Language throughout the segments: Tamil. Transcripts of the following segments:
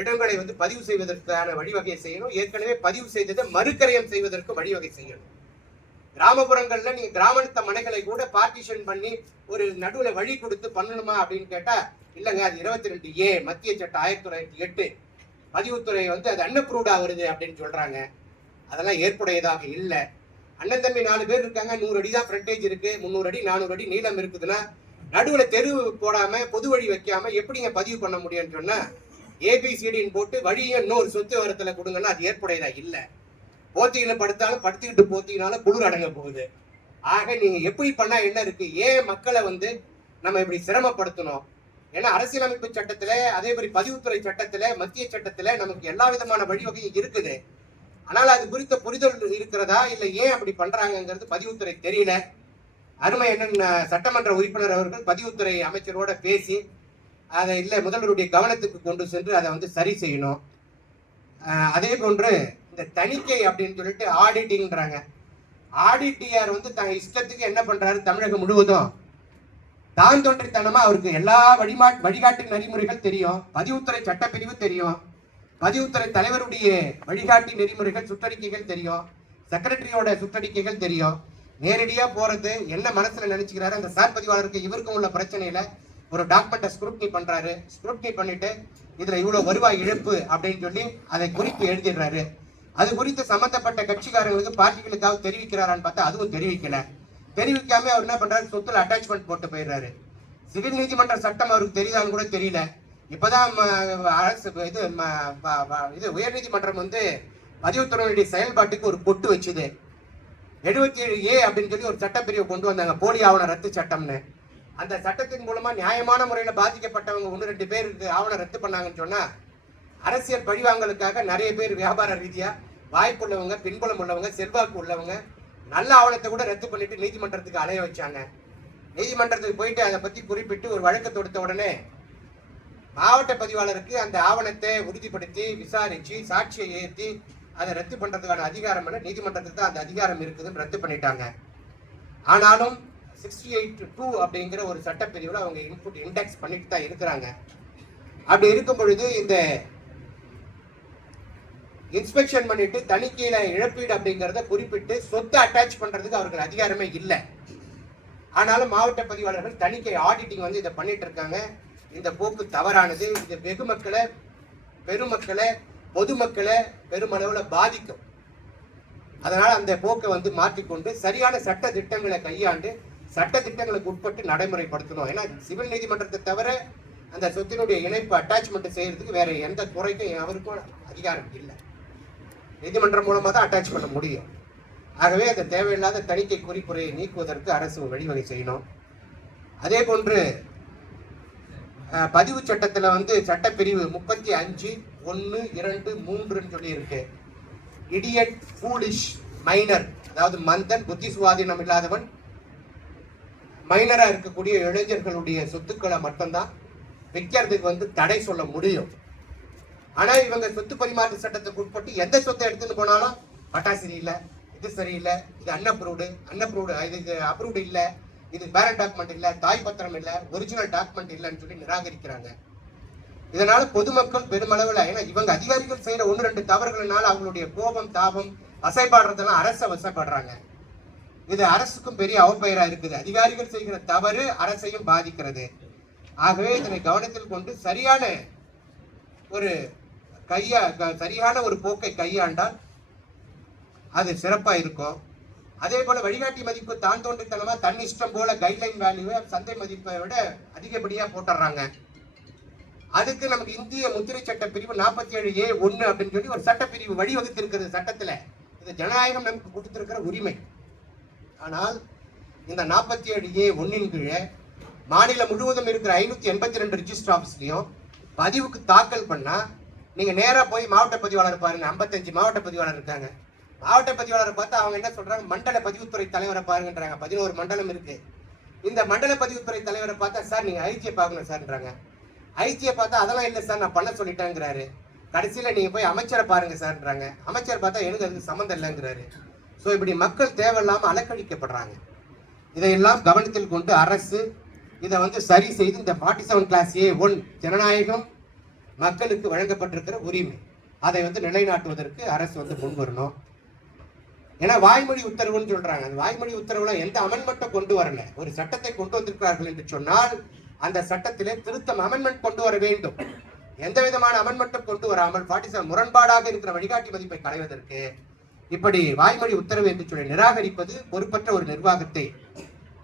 இடங்களை வந்து பதிவு செய்வதற்கான வழிவகை செய்யணும். ஏற்கனவே பதிவு செய்ததை மறுகரையம் செய்வதற்கு வழிவகை செய்யணும். கிராமப்புறங்கள்ல நீங்க கிராமத்த மனைகளை கூட பார்ட்டிஷன் பண்ணி ஒரு நடுவுல வழி கொடுத்து பண்ணணுமா அப்படின்னு கேட்டா இல்லைங்க, அது 22A மத்திய சட்டம் 1908 பதிவுத்துறை வந்து அது அன்அப்ரூவ்டா வருது அப்படின்னு சொல்றாங்க. அதெல்லாம் ஏற்புடையதாக இல்லை. அண்ணன் தம்பி 4 பேர் இருக்காங்க, 100 அடி தான் ஃப்ரண்டேஜ் இருக்கு, 300 அடி 400 அடி நீளம் இருக்குதுன்னா நடுவுல தெரு போடாம பொது வழி வைக்காம எப்படிங்க பதிவு பண்ண முடியும்னு சொன்னா ஏபிசிடின்னு போட்டு வழியை இன்னொரு சொத்து வரத்துல கொடுங்கன்னா அது ஏற்புடையதா இல்லை. போத்திகளை படுத்தாலும் படுத்துக்கிட்டு போத்தினாலும் குளிர் அடங்க போகுது. ஆக நீங்க எப்படி பண்ணா என்ன இருக்கு? ஏன் மக்களை வந்து நம்ம இப்படி சிரமப்படுத்தணும்? ஏன்னா அரசியலமைப்பு சட்டத்துல, அதே மாதிரி பதிவுத்துறை சட்டத்துல, மத்திய சட்டத்துல நமக்கு எல்லா விதமான வழிவகையும் இருக்குது. ஆனால் அது குறித்த புரிதல் இருக்கிறதா இல்லை ஏன் அப்படி பண்றாங்கிறது பதிவுத்துறை தெரியல. அருமை என்ன சட்டமன்ற உறுப்பினர் அவர்கள் பதிவுத்துறை அமைச்சரோட பேசி அதை இல்லை முதல்வருடைய கவனத்துக்கு கொண்டு சென்று அதை வந்து சரி செய்யணும். அதே போன்று இந்த தணிக்கை அப்படின்னு சொல்லிட்டு ஆடிட்டிங்கிறாங்க. ஆடிட்டியார் வந்து தங்க இஷ்டத்துக்கு என்ன பண்றாரு? தமிழகம் முழுவதும் தான் தோன்றித்தனமா அவருக்கு எல்லா வழிகாட்டு நெறிமுறைகள் தெரியும், பதிவுத்துறை சட்டப்பிரிவு தெரியும், பதிவுத்துறை தலைவருடைய வழிகாட்டி நெறிமுறைகள் சுற்றறிக்கைகள் தெரியும், செக்ரட்டரியோட சுற்றறிக்கைகள் தெரியும். நேரடியா போறது என்ன மனசுல நினைச்சுக்கிறாரு அந்த சார் பதிவாளருக்கு இவருக்கும் உள்ள பிரச்சனையில ஒரு டாக்குமெண்ட்டை ஸ்க்ரூட்னி பண்றாரு. ஸ்க்ரூட்னி பண்ணிட்டு இதுல இவ்வளவு வருவாய் இழப்பு அப்படின்னு சொல்லி அதை குறித்து எழுதிடுறாரு. அது குறித்து சம்பந்தப்பட்ட கட்சிக்காரங்களுக்கு பார்ட்டிகளுக்காக தெரிவிக்கிறாரான்னு பார்த்தா அதுவும் தெரிவிக்கல. தெரிவிக்காம அவர் என்ன பண்றாரு? சொத்துல அட்டாச்மெண்ட் போட்டு போயிடுறாரு. சிவில் நீதிமன்ற சட்டம் அவருக்கு தெரியுதான்னு கூட தெரியல. இப்பதான் அரசு இது உயர் நீதிமன்றம் வந்து பதிவுத்துறையுடைய செயல்பாட்டுக்கு ஒரு பொட்டு வச்சுது. 77A அப்படின்னு சொல்லி ஒரு சட்டப்பிரிவை கொண்டு வந்தாங்க, போலி ஆவண ரத்து சட்டம்னு. அந்த சட்டத்தின் மூலமா நியாயமான முறையில பாதிக்கப்பட்டவங்க 1-2 பேருக்கு ஆவணம் ரத்து பண்ணாங்கன்னு சொன்னா அரசியல் பழிவாங்கலுக்காக நிறைய பேர் வியாபார ரீதியா வாய்ப்புள்ளவங்க, பின்புலம் உள்ளவங்க, செல்வாக்கு உள்ளவங்க நல்ல ஆவணத்தை கூட ரத்து பண்ணிட்டு நீதிமன்றத்துக்கு அலைய வச்சாங்க. நீதிமன்றத்துக்கு போயிட்டு அதை பத்தி குறிப்பிட்டு ஒரு வழக்கு தொடுத்த உடனே மாவட்ட பதிவாளருக்கு அந்த ஆவணத்தை உறுதிப்படுத்தி விசாரிச்சு சாட்சியை ஏற்றி அதை ரத்து பண்றதுக்கான அதிகாரம் என்ன? நீதிமன்றத்துக்கு தான் அந்த அதிகாரம் இருக்குதுன்னு ரத்து பண்ணிட்டாங்க. ஆனாலும் 68(2) அப்படிங்கிற ஒரு சட்டப்பிரிவில் அவங்க இண்டெக்ஸ் பண்ணிட்டு தான் இருக்கிறாங்க. அப்படி இருக்கும் பொழுது இந்த இன்ஸ்பெக்ஷன் பண்ணிட்டு தணிக்கையில இழப்பீடு அப்படிங்கிறத குறிப்பிட்டு சொத்தை அட்டாச் பண்றதுக்கு அவருக்கு அதிகாரமே இல்லை. ஆனாலும் மாவட்ட பதிவாளர்கள் தணிக்கை ஆடிட்டிங் வந்து இதை பண்ணிட்டு இருக்காங்க. இந்த போக்கு தவறானது. இது வெகுமக்களை, பெருமக்களை, பொதுமக்களை பெருமளவுல பாதிக்கும். அதனால அந்த போக்கை வந்து மாற்றிக்கொண்டு சரியான சட்ட திட்டங்களை கையாண்டு சட்ட திட்டங்களுக்கு உட்பட்டு நடைமுறைப்படுத்தணும். ஏன்னா சிவில் நீதிமன்றத்தை தவிர அந்த சொத்தினுடைய இணைப்பு அட்டாச்மெண்ட் செய்யறதுக்கு வேற எந்த துறைக்கும் அவருக்கும் அதிகாரம் இல்லை. நீதிமன்றம் மூலமா தான் அட்டாச் பண்ண முடியும். ஆகவே அந்த தேவையில்லாத தணிக்கை குறிப்புரையை நீக்குவதற்கு அரசு வழிவகை செய்யணும். அதே போன்று பதிவு சட்டத்துல வந்து சட்டப்பிரிவு 35(1), 2, 3 சொல்லி இருக்கு. இடியட், ஃபூலிஷ், மைனர், அதாவது மந்தன், புத்தி சுவாதீனம் இல்லாதவன், மைனரா இருக்கக்கூடிய இளைஞர்களுடைய சொத்துக்களை மட்டும்தான் விற்கிறதுக்கு வந்து தடை சொல்ல முடியும். ஆனா இவங்க சொத்து பரிமாற்ற சட்டத்துக்கு உட்பட்டு எந்த சொத்தை எடுத்துட்டு போனாலும் பட்டா சரியில்லை, இது சரியில்லை, இது அன்அப்ரூவ்டு, இதுக்கு அப்ரூவ்டு இல்லை, இது பேரண்ட் டாக்குமெண்ட் இல்லை, தாய் பத்திரம் இல்லை, ஒரிஜினல் டாக்குமெண்ட் இல்லைன்னு சொல்லி நிராகரிக்கிறாங்க. இதனால பொதுமக்கள் பெருமளவில், ஏன்னா இவங்க அதிகாரிகள் செய்யற 1-2 தவறுகள்னால அவங்களுடைய கோபம், தாபம், வசைப்பாடுறதெல்லாம் அரசை வசைப்படுறாங்க. இது அரசுக்கும் பெரிய அவப்பெயரா இருக்குது. அதிகாரிகள் செய்கிற தவறு அரசையும் பாதிக்கிறது. ஆகவே இதனை கவனத்தில் கொண்டு சரியான ஒரு போக்கை கையாண்டால் அது சிறப்பா இருக்கும். அதே போல வழிகாட்டி மதிப்பு தான் தோன்றித்தனமா தன் இஷ்டம் போல கைட்லைன் வேல்யூவை சந்தை மதிப்பை விட அதிகப்படியா போட்டுறாங்க. அதுக்கு நமக்கு இந்திய முத்திரை சட்ட பிரிவு 47(a)(1) அப்படின்னு சொல்லி ஒரு சட்டப்பிரிவு வழிவகுத்திருக்கிறது சட்டத்துல. இது ஜனநாயகம் நமக்கு கொடுத்திருக்கிற உரிமை. ஆனால் இந்த 47(a)(1) கீழே மாநிலம் முழுவதும் இருக்கிற 582 ரிஜிஸ்டர் ஆஃபீஸ்லயும் பதிவுக்கு தாக்கல் பண்ணா நீங்க நேரா போய் மாவட்ட பதிவாளர் பாருங்க. 55 மாவட்ட பதிவாளர் இருக்காங்க. மாவட்ட பதிவாளரை பார்த்தா அவங்க என்ன சொல்றாங்க? மண்டல பதிவுத்துறை தலைவரை பாருங்கன்றாங்க. 11 மண்டலம் இருக்கு. இந்த மண்டல பதிவுத்துறை தலைவரை பார்த்தா சார் நீங்க ஐஜியை பார்க்கணும் சார்ன்றாங்க. ஐஜியை பார்த்தா அதெல்லாம் இல்லை சார் நான் பண்ண சொல்லிட்டேங்கிறாரு. கடைசியில நீங்க போய் அமைச்சரை பாருங்க சார்ன்றாங்க. அமைச்சர் பார்த்தா எனக்கு அதுக்கு சம்மந்தம் இல்லைங்கிறாரு. ஸோ இப்படி மக்கள் தேவையில்லாம அலக்கழிக்கப்படுறாங்க. இதையெல்லாம் கவனத்தில் கொண்டு அரசு இதை வந்து சரி செய்து இந்த 47(a)(1) ஜனநாயகம், மக்களுக்கு வழங்கப்பட்டிருக்கிற உரிமை. அதை நிலைநாட்டுவதற்கு அரசு முன் வரணும். ஏன்னா வாய்மொழி உத்தரவுன்னு சொல்றாங்க. அந்த வாய்மொழி உத்தரவுல எந்த அமெண்ட்மெண்ட்டும் கொண்டு வரல. ஒரு சட்டத்தை கொண்டு வந்திருக்கிறார்கள் என்று சொன்னால் அந்த சட்டத்திலே திருத்தம் அமெண்ட்மெண்ட் கொண்டு வர வேண்டும். எந்த விதமான அமெண்ட்மெண்ட்டும் கொண்டு வராமல் 47 முரண்பாடாக இருக்கிற வழிகாட்டி மதிப்பை களைவதற்கு இப்படி வாய்மொழி உத்தரவு என்று சொல்லி நிராகரிப்பது பொறுப்பற்ற ஒரு நிர்வாகத்தை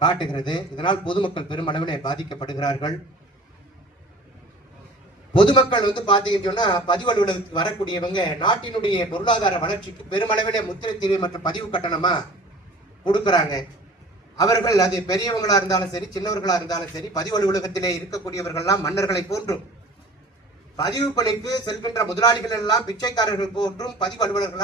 காட்டுகிறது. இதனால் பொதுமக்கள் பெருமளவிலே பாதிக்கப்படுகிறார்கள். பொதுமக்கள் பாத்தீங்கன்னு சொன்னா பதிவு அலுவலகத்துக்கு வரக்கூடியவங்க நாட்டினுடைய பொருளாதார வளர்ச்சிக்கு பெருமளவிலே முத்திரை தீர்வை மற்றும் பதிவு கட்டணமா கொடுக்கறாங்க. அவர்கள் அது பெரியவங்களா இருந்தாலும் சரி, சின்னவர்களா இருந்தாலும் சரி, பதிவு அலுவலகத்திலே இருக்கக்கூடியவர்கள்லாம் மன்னர்களை போன்றும், பதிவு பணிக்கு செல்கின்ற முதலாளிகள் எல்லாம் பிச்சைக்காரர்கள் போன்றும் பதிவு அலுவலர்கள்